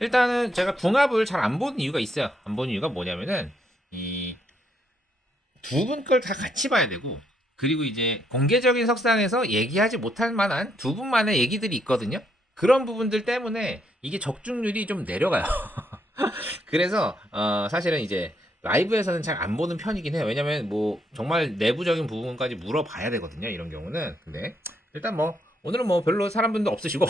일단은 제가 궁합을 잘 안 보는 이유가 있어요. 안 보는 이유가 뭐냐면은 이 두 분 걸 다 같이 봐야 되고, 그리고 이제 공개적인 석상에서 얘기하지 못할 만한 두 분만의 얘기들이 있거든요. 그런 부분들 때문에 이게 적중률이 좀 내려가요. 그래서 사실은 이제 라이브에서는 잘 안 보는 편이긴 해요. 왜냐면 뭐 정말 내부적인 부분까지 물어봐야 되거든요. 이런 경우는. 근데 일단 뭐 오늘은 뭐 별로 사람분도 없으시고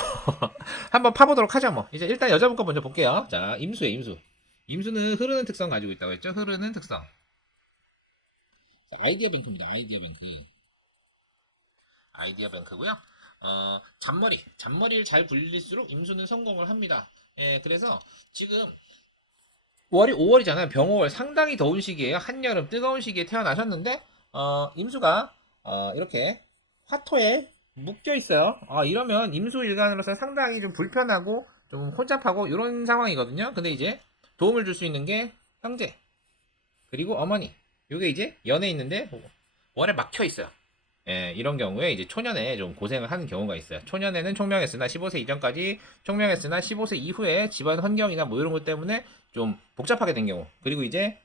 한번 파보도록 하죠. 뭐 이제 일단 여자분 거 먼저 볼게요. 자, 임수에 임수. 임수는 흐르는 특성 가지고 있다고 했죠. 흐르는 특성. 자, 아이디어 뱅크입니다. 아이디어 뱅크. 아이디어 뱅크고요. 잔머리를 잘 굴릴수록 임수는 성공을 합니다. 예, 그래서 지금 5월이 5월이잖아요. 병5월 상당히 더운 시기예요. 한여름 뜨거운 시기에 태어나셨는데 임수가 이렇게 화토에 묶여 있어요. 이러면 임수 일간으로서 상당히 좀 불편하고 좀 혼잡하고 이런 상황이거든요. 근데 이제 도움을 줄 수 있는 게 형제 그리고 어머니. 요게 이제 연에 있는데 월에 막혀 있어요. 예, 이런 경우에 이제 초년에 좀 고생을 하는 경우가 있어요. 초년에는 총명했으나 15세 이전까지 총명했으나 15세 이후에 집안 환경이나 뭐 이런 것 때문에 좀 복잡하게 된 경우. 그리고 이제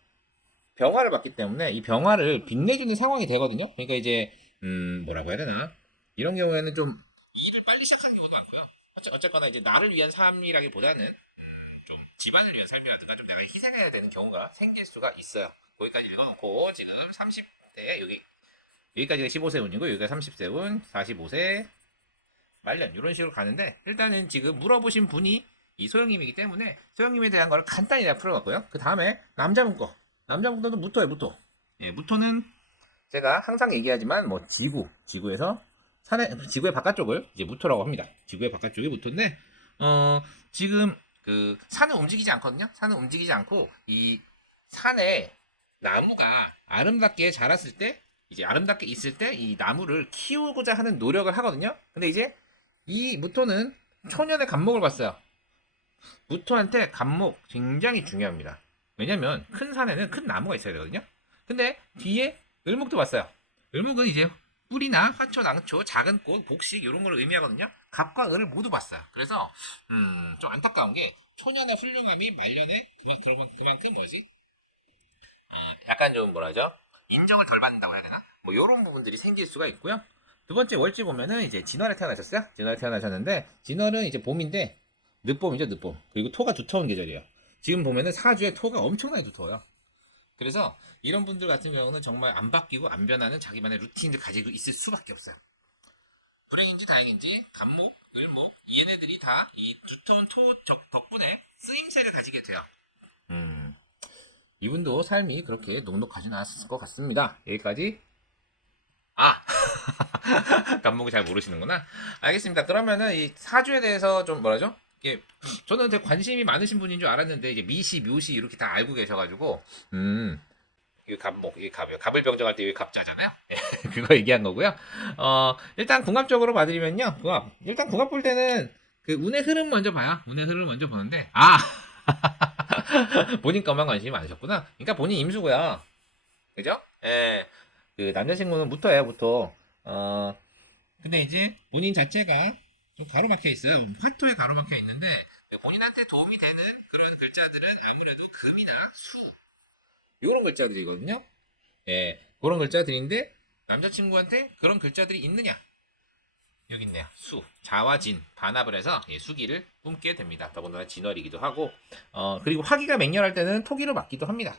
병화를 받기 때문에 이 병화를 빚내주는 상황이 되거든요. 그러니까 이제 뭐라고 해야 되나? 이런 경우에는 좀 일을 빨리 시작하는 경우도 많고요. 어쨌거나 이제 나를 위한 삶이라기보다는 좀 집안을 위한 삶이라든가 좀 내가 희생해야 되는 경우가 생길 수가 있어요. 거기까지 읽어놓고 지금 30대 여기까지가 15세 운이고 여기가 30세 운, 45세 말년 이런 식으로 가는데 일단은 지금 물어보신 분이 이 소영님이기 때문에 소영님에 대한 걸 간단히 다 풀어봤고요. 그 다음에 남자분 거. 남자분 거는 무토예요, 무토. 예, 무토는 제가 항상 얘기하지만 뭐 지구에서 지구의 바깥쪽을 이제 무토라고 합니다. 지구의 바깥쪽이 무토인데 지금 그 산은 움직이지 않거든요. 산은 움직이지 않고 이 산에 나무가 아름답게 자랐을 때 이제 아름답게 있을 때 이 나무를 키우고자 하는 노력을 하거든요. 근데 이제 이 무토는 초년의 간목을 봤어요. 무토한테 간목 굉장히 중요합니다. 왜냐면 큰 산에는 큰 나무가 있어야 되거든요. 근데 뒤에 을목도 봤어요. 을목은 이제 뿌리나 화초, 낭초, 작은 꽃, 복식 이런 걸 의미하거든요. 갑과 을을 모두 봤어요. 그래서 좀 안타까운 게 초년의 훌륭함이 말년에 그만큼 뭐지? 약간 좀 뭐라죠? 인정을 덜 받는다고 해야 되나? 뭐 이런 부분들이 생길 수가 있고요. 두 번째 월지 보면은 이제 진월에 태어나셨어요. 진월에 태어나셨는데 진월은 이제 봄인데 늦봄이죠, 늦봄. 그리고 토가 두터운 계절이에요. 지금 보면은 사주에 토가 엄청나게 두터워요. 그래서 이런 분들 같은 경우는 정말 안 바뀌고 안 변하는 자기만의 루틴을 가지고 있을 수밖에 없어요. 불행인지 다행인지 간목, 을목 얘네들이 다 이 두터운 토 덕분에 쓰임새를 가지게 돼요. 음, 이분도 삶이 그렇게 녹록하진 않았을 것 같습니다. 여기까지. 아, 간목을 잘 모르시는구나. 알겠습니다. 그러면은 이 사주에 대해서 좀 뭐라죠? 이게 저는 되게 관심이 많으신 분인 줄 알았는데 이제 미시, 묘시 이렇게 다 알고 계셔가지고 이 갑목, 이 갑이요. 갑을 병정할 때 이 갑자잖아요. 그거 얘기한 거고요. 일단 궁합적으로 봐드리면요. 일단 궁합 볼 때는 그 운의 흐름 먼저 봐요. 운의 흐름 먼저 보는데 본인 것만 관심이 많으셨구나. 그러니까 본인 임수고요. 그죠? 예. 그 남자친구는 무토예요, 무토. 근데 이제 본인 자체가 좀 가로막혀 있어요. 화토에 가로막혀 있는데 본인한테 도움이 되는 그런 글자들은 아무래도 금이나 수 이런 글자들이거든요. 예, 그런 글자들인데 남자친구한테 그런 글자들이 있느냐? 여기 있네요. 수, 자와 진 반합을 해서 수기를 뿜게 됩니다. 더군다나 진월이기도 하고 그리고 화기가 맹렬할 때는 토기를 맞기도 합니다.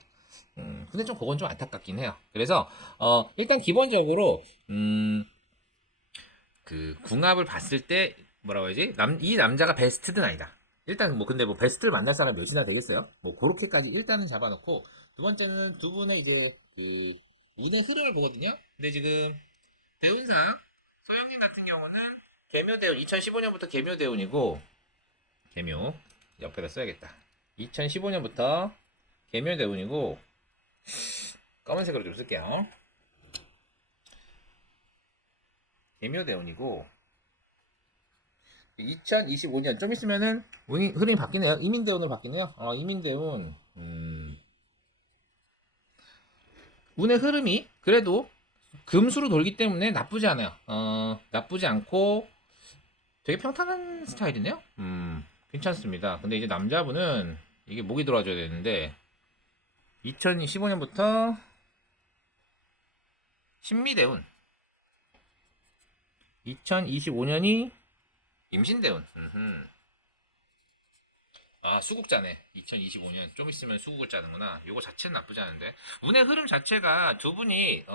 근데 좀 그건 좀 안타깝긴 해요. 그래서 일단 기본적으로 그 궁합을 봤을 때 뭐라고 해야지? 이 남자가 베스트든 아니다. 일단 뭐 근데 뭐 베스트를 만날 사람 몇이나 되겠어요? 뭐 그렇게까지 일단은 잡아놓고 두 번째는 두 분의 이제 그 운의 흐름을 보거든요. 근데 지금 대운상 소영님 같은 경우는 개묘대운 2015년부터 개묘대운이고 개묘 옆에다 써야겠다. 2015년부터 개묘대운이고 검은색으로 좀 쓸게요. 개묘대운이고 2025년 좀 있으면은 흐름이 바뀌네요. 이민대운으로 바뀌네요. 이민대운 운의 흐름이 그래도 금수로 돌기 때문에 나쁘지 않아요. 나쁘지 않고 되게 평탄한 스타일이네요. 괜찮습니다. 근데 이제 남자분은 이게 목이 들어와줘야 되는데 2015년부터 신미대운, 2025년이 임신대운. 아, 수국자네. 2025년. 좀 있으면 수국을 짜는구나. 요거 자체는 나쁘지 않은데. 운의 흐름 자체가 두 분이,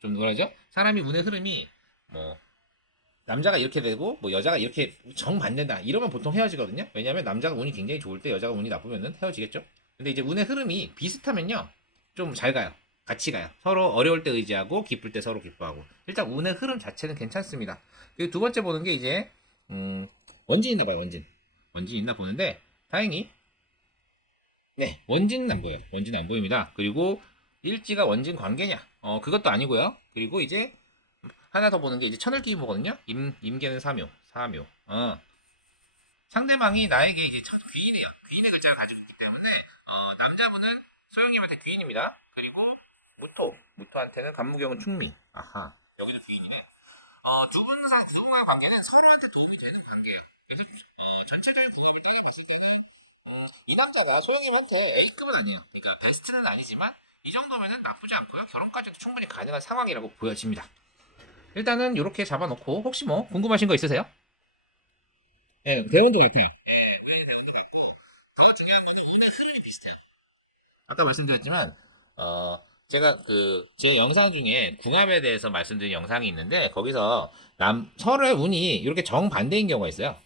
좀 뭐라죠? 사람이 운의 흐름이, 뭐, 남자가 이렇게 되고, 뭐, 여자가 이렇게 정반대다. 이러면 보통 헤어지거든요? 왜냐면 남자가 운이 굉장히 좋을 때 여자가 운이 나쁘면은 헤어지겠죠? 근데 이제 운의 흐름이 비슷하면요. 좀 잘 가요. 같이 가요. 서로 어려울 때 의지하고, 기쁠 때 서로 기뻐하고. 일단 운의 흐름 자체는 괜찮습니다. 그리고 두 번째 보는 게 이제, 원진 있나 봐요, 원진. 원진 있나 보는데, 다행히 네, 원진은 안 보여요. 원진은 안 보입니다. 그리고 일지가 원진 관계냐? 그것도 아니고요. 그리고 이제 하나 더 보는 게 이제 천을끼리 보거든요. 임계는 사묘, 사묘. 상대방이 나에게 이제 귀인이에요. 귀인의 글자를 가지고 있기 때문에 남자분은 소영님한테 귀인입니다. 그리고 무토한테는 간무경은 충미. 아하. 여기는 귀인이네. 두 분의 관계는 서로한테 도움이 되는 관계예요. 그래서 전체적인 궁합을 따져봤을 때는 이 남자가 소영님한테 A급은 아니에요. 그러니까 베스트는 아니지만 이 정도면은 나쁘지 않고요. 결혼까지도 충분히 가능한 상황이라고 보여집니다. 일단은 이렇게 잡아놓고 혹시 뭐 궁금하신 거 있으세요? 네, 대원도 같아요. 더 중요한 거는 오늘 흐름이 비슷해요. 아까 말씀드렸지만 제가 그 제 영상 중에 궁합에 대해서 말씀드린 영상이 있는데 거기서 서로의 운이 이렇게 정반대인 경우가 있어요.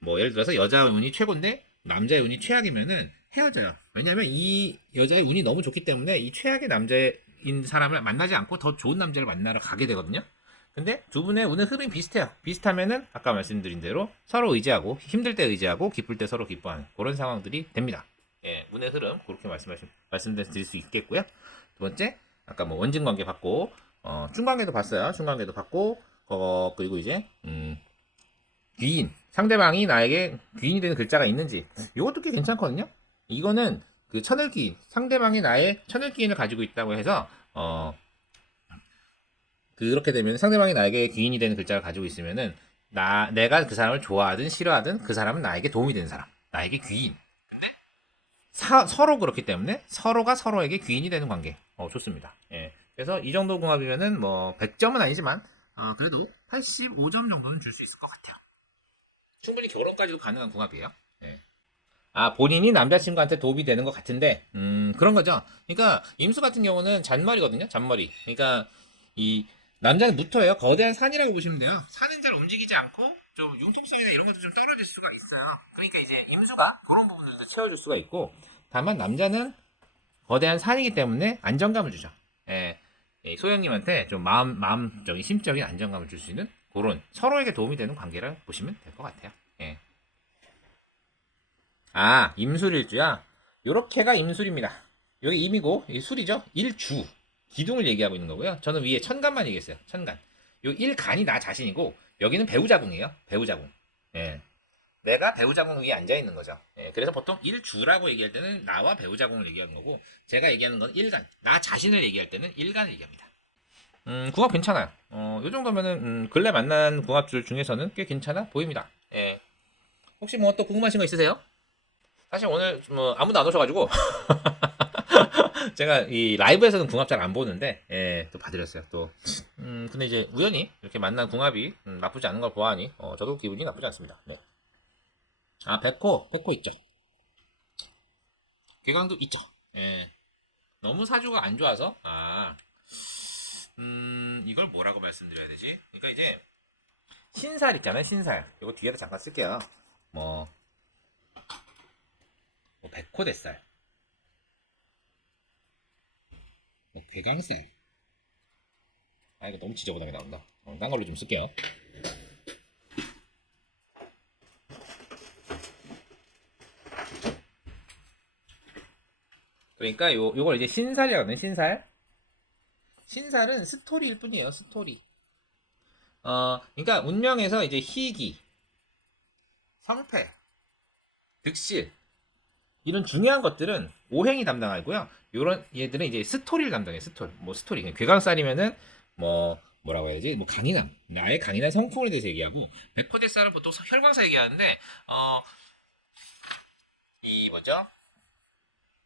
뭐 예를 들어서 여자 운이 최고인데 남자의 운이 최악이면은 헤어져요. 왜냐하면 이 여자의 운이 너무 좋기 때문에 이 최악의 남자인 사람을 만나지 않고 더 좋은 남자를 만나러 가게 되거든요. 근데 두 분의 운의 흐름이 비슷해요. 비슷하면은 아까 말씀드린 대로 서로 의지하고 힘들 때 의지하고 기쁠 때 서로 기뻐하는 그런 상황들이 됩니다. 예, 운의 흐름 그렇게 말씀드릴 수 있겠고요. 두 번째 아까 뭐 원진 관계 봤고 중관계도 봤어요. 중관계도 봤고 그리고 이제 귀인 상대방이 나에게 귀인이 되는 글자가 있는지 이것도 꽤 괜찮거든요. 이거는 그 천을귀인 상대방이 나의 천을귀인을 가지고 있다고 해서 그렇게 되면 상대방이 나에게 귀인이 되는 글자를 가지고 있으면은 내가 그 사람을 좋아하든 싫어하든 그 사람은 나에게 도움이 되는 사람 나에게 귀인. 근데 서로 그렇기 때문에 서로가 서로에게 귀인이 되는 관계. 좋습니다. 예. 그래서 이 정도 궁합이면은 뭐 100점은 아니지만 그래도 85점 정도는 줄 수 있을 것 같아요. 충분히 결혼까지도 가능한 궁합이에요. 예. 아, 본인이 남자친구한테 도움이 되는 것 같은데, 그런 거죠. 그러니까, 임수 같은 경우는 잔머리거든요, 잔머리. 그러니까, 이, 남자는 무토예요. 거대한 산이라고 보시면 돼요. 산은 잘 움직이지 않고, 좀 융통성이나 이런 것도 좀 떨어질 수가 있어요. 그러니까 이제 임수가 그런 부분들도 채워줄 수가 있고, 다만 남자는 거대한 산이기 때문에 안정감을 주죠. 예. 소영님한테 좀 마음적인, 심적인 안정감을 줄 수 있는 그런 서로에게 도움이 되는 관계라 보시면 될 것 같아요. 예. 아, 임술일주야? 요렇게가 임술입니다. 여기 임이고, 이 술이죠? 일주. 기둥을 얘기하고 있는 거고요. 저는 위에 천간만 얘기했어요. 천간. 요 일간이 나 자신이고, 여기는 배우자궁이에요. 배우자궁. 예. 내가 배우자궁 위에 앉아 있는 거죠. 예. 그래서 보통 일주라고 얘기할 때는 나와 배우자궁을 얘기하는 거고, 제가 얘기하는 건 일간. 나 자신을 얘기할 때는 일간을 얘기합니다. 궁합 괜찮아요. 요 정도면은, 근래 만난 궁합줄 중에서는 꽤 괜찮아 보입니다. 예. 혹시 뭐 또 궁금하신 거 있으세요? 사실 오늘 뭐 아무도 안 오셔가지고 제가 이 라이브에서는 궁합 잘 안 보는데 예, 또 봐드렸어요. 또 근데 이제 우연히 이렇게 만난 궁합이 나쁘지 않은 걸 보아하니 저도 기분이 나쁘지 않습니다. 네. 아 백호 있죠. 괴강도 있죠. 예. 너무 사주가 안 좋아서 이걸 뭐라고 말씀드려야 되지? 그러니까 이제 신살 있잖아요. 신살. 이거 뒤에다 잠깐 쓸게요. 뭐, 뭐 백호대살, 뭐 괴강살. 아 이거 너무 지저분하게 나온다. 딴 걸로 좀 쓸게요. 그러니까 요걸 이제 신살이라거든요. 신살. 신살은 스토리일 뿐이에요. 스토리. 그러니까 운명에서 이제 희기, 성패, 득실 이런 중요한 것들은 오행이 담당하고요. 요런 얘들은 이제 스토리를 담당해요. 스토리. 뭐 스토리. 괴강살이면은 뭐 뭐라고 해야지? 뭐 강인함, 나의 강인한 성품에 대해서 얘기하고 백호대살은 보통 혈광사 얘기하는데 이 뭐죠?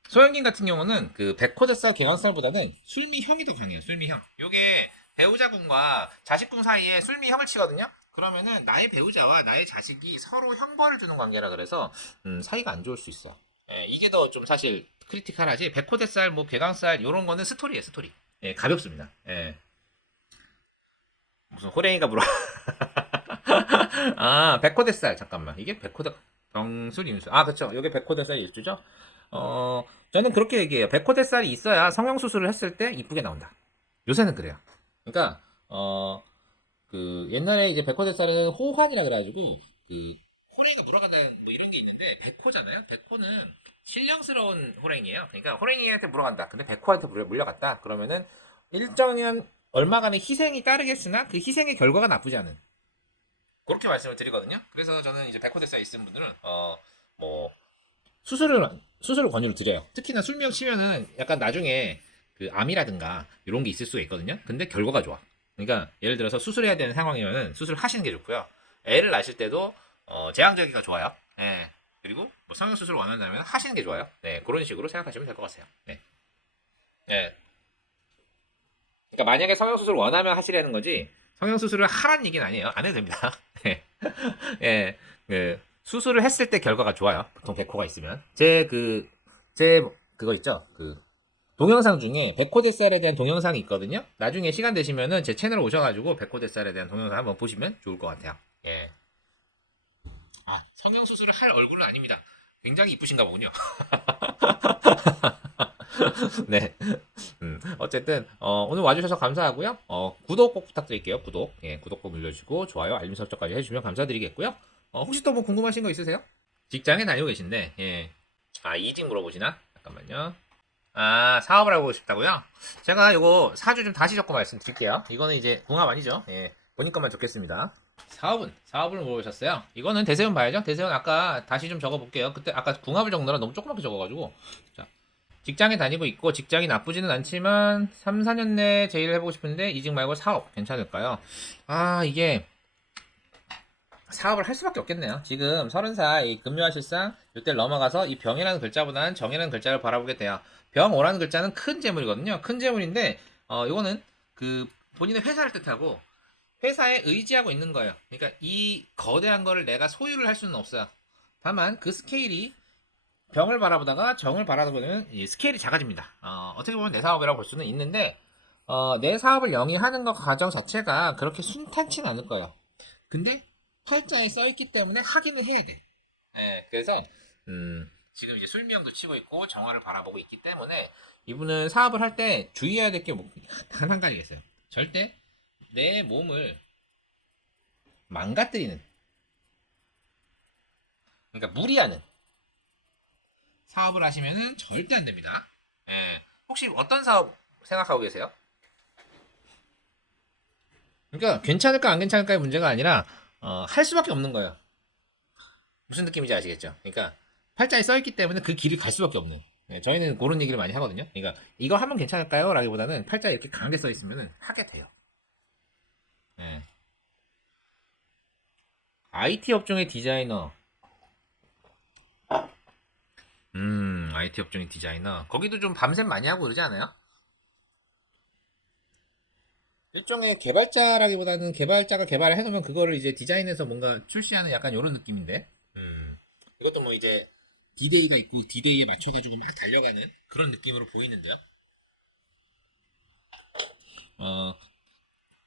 소형긴 같은 경우는 그 백호대살 개강살보다는 술미형이 더 강해요. 술미형. 요게 배우자궁과 자식궁 사이에 술미형을 치거든요. 그러면은 나의 배우자와 나의 자식이 서로 형벌을 주는 관계라 그래서 사이가 안 좋을 수 있어. 예, 이게 더 좀 사실 크리티컬하지. 백호대살, 뭐 개강살 요런 거는 스토리예요, 스토리. 예, 가볍습니다. 예. 무슨 호랭이가 물어. 아, 백호대살 잠깐만. 이게 백호대 병술 임술. 아, 그쵸. 이게 백호대살 일주죠. 저는 그렇게 얘기해요. 백호대살이 있어야 성형수술을 했을 때 이쁘게 나온다. 요새는 그래요. 그러니까, 그, 옛날에 이제 백호대살은 호환이라 그래가지고, 그, 호랭이가 물어간다는 뭐 이런 게 있는데, 백호잖아요? 백호는 신령스러운 호랭이에요. 그러니까 호랭이한테 물어간다. 근데 백호한테 물려갔다. 그러면은 일정한 얼마간의 희생이 따르겠으나 그 희생의 결과가 나쁘지 않은. 그렇게 말씀을 드리거든요. 그래서 저는 이제 백호대살 있는 분들은, 뭐, 수술을 권유를 드려요. 특히나 술명 치면은 약간 나중에 그 암이라든가 이런 게 있을 수가 있거든요. 근데 결과가 좋아. 그러니까 예를 들어서 수술해야 되는 상황이면은 수술 하시는 게 좋고요. 애를 낳으실 때도 제왕절개가 좋아요. 예. 그리고 뭐 성형 수술을 원한다면 하시는 게 좋아요. 네, 그런 식으로 생각하시면 될 것 같아요. 네. 예. 그러니까 만약에 성형 수술 을 원하면 하시라는 거지. 성형 수술을 하라는 얘기는 아니에요. 안 해도 됩니다. 예. 예. 그 수술을 했을 때 결과가 좋아요. 보통 백호가 있으면. 제 그거 있죠. 그 동영상 중에 백호대살에 대한 동영상이 있거든요. 나중에 시간 되시면은 제 채널 오셔가지고 백호대살에 대한 동영상 한번 보시면 좋을 것 같아요. 예. 아, 성형 수술을 할 얼굴은 아닙니다. 굉장히 이쁘신가 보군요. 네. 어쨌든 오늘 와주셔서 감사하고요. 구독 꼭 부탁드릴게요. 구독. 예, 구독 꼭 눌러주시고 좋아요, 알림 설정까지 해주시면 감사드리겠고요. 혹시 또 뭐 궁금하신 거 있으세요? 직장에 다니고 계신데, 예. 아, 이직 물어보시나? 잠깐만요. 아, 사업을 하고 싶다고요? 제가 이거 사주 좀 다시 적고 말씀드릴게요. 이거는 이제 궁합 아니죠? 예. 본인 것만 적겠습니다. 사업을 물어보셨어요? 이거는 대세운 봐야죠? 대세운 아까 다시 좀 적어볼게요. 그때 아까 궁합을 적느라 너무 조그맣게 적어가지고. 자, 직장에 다니고 있고 직장이 나쁘지는 않지만 3, 4년 내에 제일 해보고 싶은데 이직 말고 사업 괜찮을까요? 아, 이게 사업을 할 수밖에 없겠네요. 지금 30살 이 금요일실상 이때를 넘어가서 이 병이라는 글자보다는 정이라는 글자를 바라보게 돼요. 병오라는 글자는 큰 재물이거든요. 큰 재물인데 이거는 그 본인의 회사를 뜻하고 회사에 의지하고 있는 거예요. 그러니까 이 거대한 거를 내가 소유를 할 수는 없어요. 다만 그 스케일이 병을 바라보다가 정을 바라보면 이 스케일이 작아집니다. 어떻게 보면 내 사업이라고 볼 수는 있는데 내 사업을 영위하는 것 과정 자체가 그렇게 순탄치는 않을 거예요. 근데 팔자에 써있기 때문에 하기는 해야 돼. 예, 그래서 지금 이제 술미형도 치고 있고 정화를 바라보고 있기 때문에 이분은 사업을 할 때 주의해야 될 게 단 한 가지가 있어요. 절대 내 몸을 망가뜨리는, 그러니까 무리하는 사업을 하시면은 절대 안 됩니다. 예, 혹시 어떤 사업 생각하고 계세요? 그러니까 괜찮을까 안 괜찮을까의 문제가 아니라 할 수밖에 없는 거예요. 무슨 느낌인지 아시겠죠? 그러니까 팔자에 써있기 때문에 그 길을 갈 수밖에 없는. 예, 저희는 그런 얘기를 많이 하거든요. 그러니까 이거 하면 괜찮을까요? 라기보다는 팔자에 이렇게 강하게 써있으면 하게 돼요. 예. IT 업종의 디자이너. IT 업종의 디자이너. 거기도 좀 밤샘 많이 하고 그러지 않아요? 일종의 개발자라기보다는 개발자가 개발을 해놓으면 그거를 이제 디자인해서 뭔가 출시하는 약간 이런 느낌인데. 이것도 뭐 이제 디데이가 있고 디데이에 맞춰가지고 막 달려가는 그런 느낌으로 보이는데요. 어,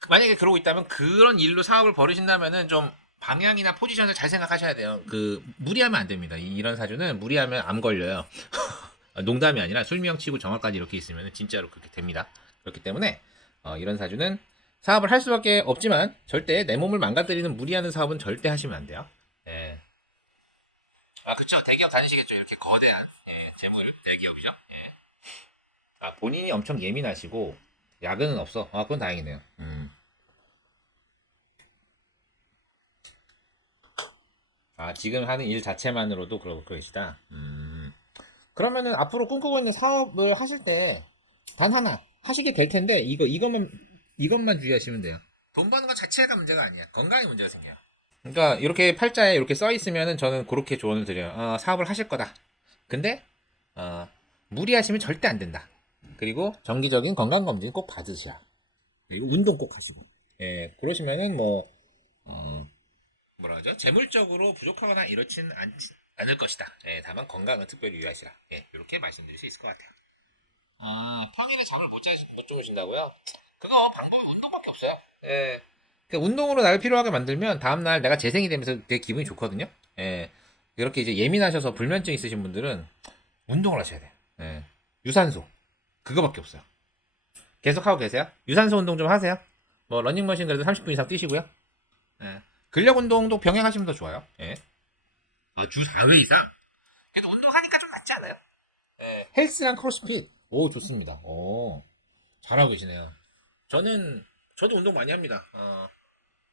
만약에 그러고 있다면 그런 일로 사업을 벌이신다면은 좀 방향이나 포지션을 잘 생각하셔야 돼요. 그 무리하면 안 됩니다. 이런 사주는 무리하면 암 걸려요. 농담이 아니라 술미형 치고 정화까지 이렇게 있으면 진짜로 그렇게 됩니다. 그렇기 때문에 이런 사주는 사업을 할 수밖에 없지만 절대 내 몸을 망가뜨리는 무리하는 사업은 절대 하시면 안 돼요. 예. 아, 그쵸. 대기업 다니시겠죠. 이렇게 거대한 재물 대기업이죠. 예. 아, 본인이 엄청 예민하시고 야근은 없어. 아, 그건 다행이네요. 아, 지금 하는 일 자체만으로도 그러고 그러시다. 그러면은 앞으로 꿈꾸고 있는 사업을 하실 때 단 하나 하시게 될 텐데 이것만 이것만 주의하시면 돼요. 돈 버는 것 자체가 문제가 아니야. 건강에 문제가 생겨요. 그러니까 이렇게 팔자에 이렇게 써 있으면은 저는 그렇게 조언을 드려요. 사업을 하실 거다. 근데 무리하시면 절대 안 된다. 그리고 정기적인 건강 검진 꼭 받으셔야. 그리고 운동 꼭 하시고. 예, 그러시면은 뭐 뭐라 하죠? 재물적으로 부족하거나 이렇진 않을 것이다. 예, 다만 건강은 특별히 유의하시라. 예, 이렇게 말씀드릴 수 있을 것 같아요. 평일에 잠을 못 주무신다고요? 그거 방법이 운동밖에 없어요. 예. 그 운동으로 나를 피로하게 만들면 다음날 내가 재생이 되면서 되게 기분이 좋거든요. 예. 이렇게 이제 예민하셔서 불면증 있으신 분들은 운동을 하셔야 돼요. 예. 유산소. 그거밖에 없어요. 계속 하고 계세요? 유산소 운동 좀 하세요. 뭐 러닝머신 그래도 30분 이상 뛰시고요. 예. 근력 운동도 병행하시면 더 좋아요. 예. 주 4회 이상? 그래도 운동하니까 좀 낫지 않아요? 예. 헬스랑 크로스핏. 오, 좋습니다. 오, 잘하고 계시네요. 저도 운동 많이 합니다.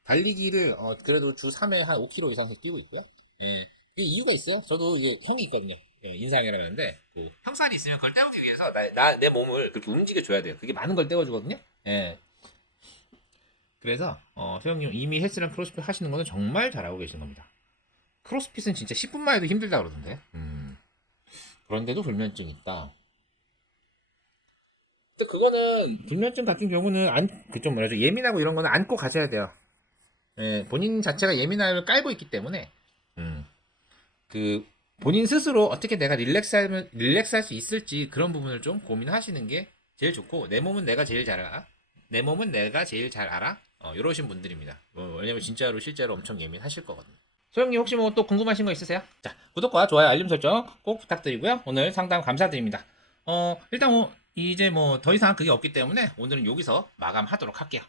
달리기를, 그래도 주 3회 한 5km 이상씩 뛰고 있고요. 예. 이게 이유가 있어요. 저도 이제 형이 있거든요. 예, 인상이라고 하는데, 형살이 있으면 그걸 때우기 위해서 내 몸을 그렇게 움직여줘야 돼요. 그게 많은 걸 때워주거든요. 예. 그래서, 소영님 이미 헬스랑 크로스핏 하시는 거는 정말 잘하고 계신 겁니다. 크로스핏은 진짜 10분만 해도 힘들다 그러던데. 그런데도 불면증이 있다. 근데 그거는 불면증 같은 경우는 그좀 뭐라죠, 예민하고 이런 거는 안고 가셔야 돼요. 예, 본인 자체가 예민함을 깔고 있기 때문에 음, 그 본인 스스로 어떻게 내가 릴렉스할 수 있을지 그런 부분을 좀 고민하시는 게 제일 좋고, 내 몸은 내가 제일 잘 알아. 내 몸은 내가 제일 잘 알아. 이러신 분들입니다. 왜냐면 진짜로 실제로 엄청 예민하실 거거든요. 소영님 혹시 뭐 또 궁금하신 거 있으세요? 자, 구독과 좋아요, 알림 설정 꼭 부탁드리고요. 오늘 상담 감사드립니다. 일단 뭐 이제 뭐 더 이상 그게 없기 때문에 오늘은 여기서 마감하도록 할게요.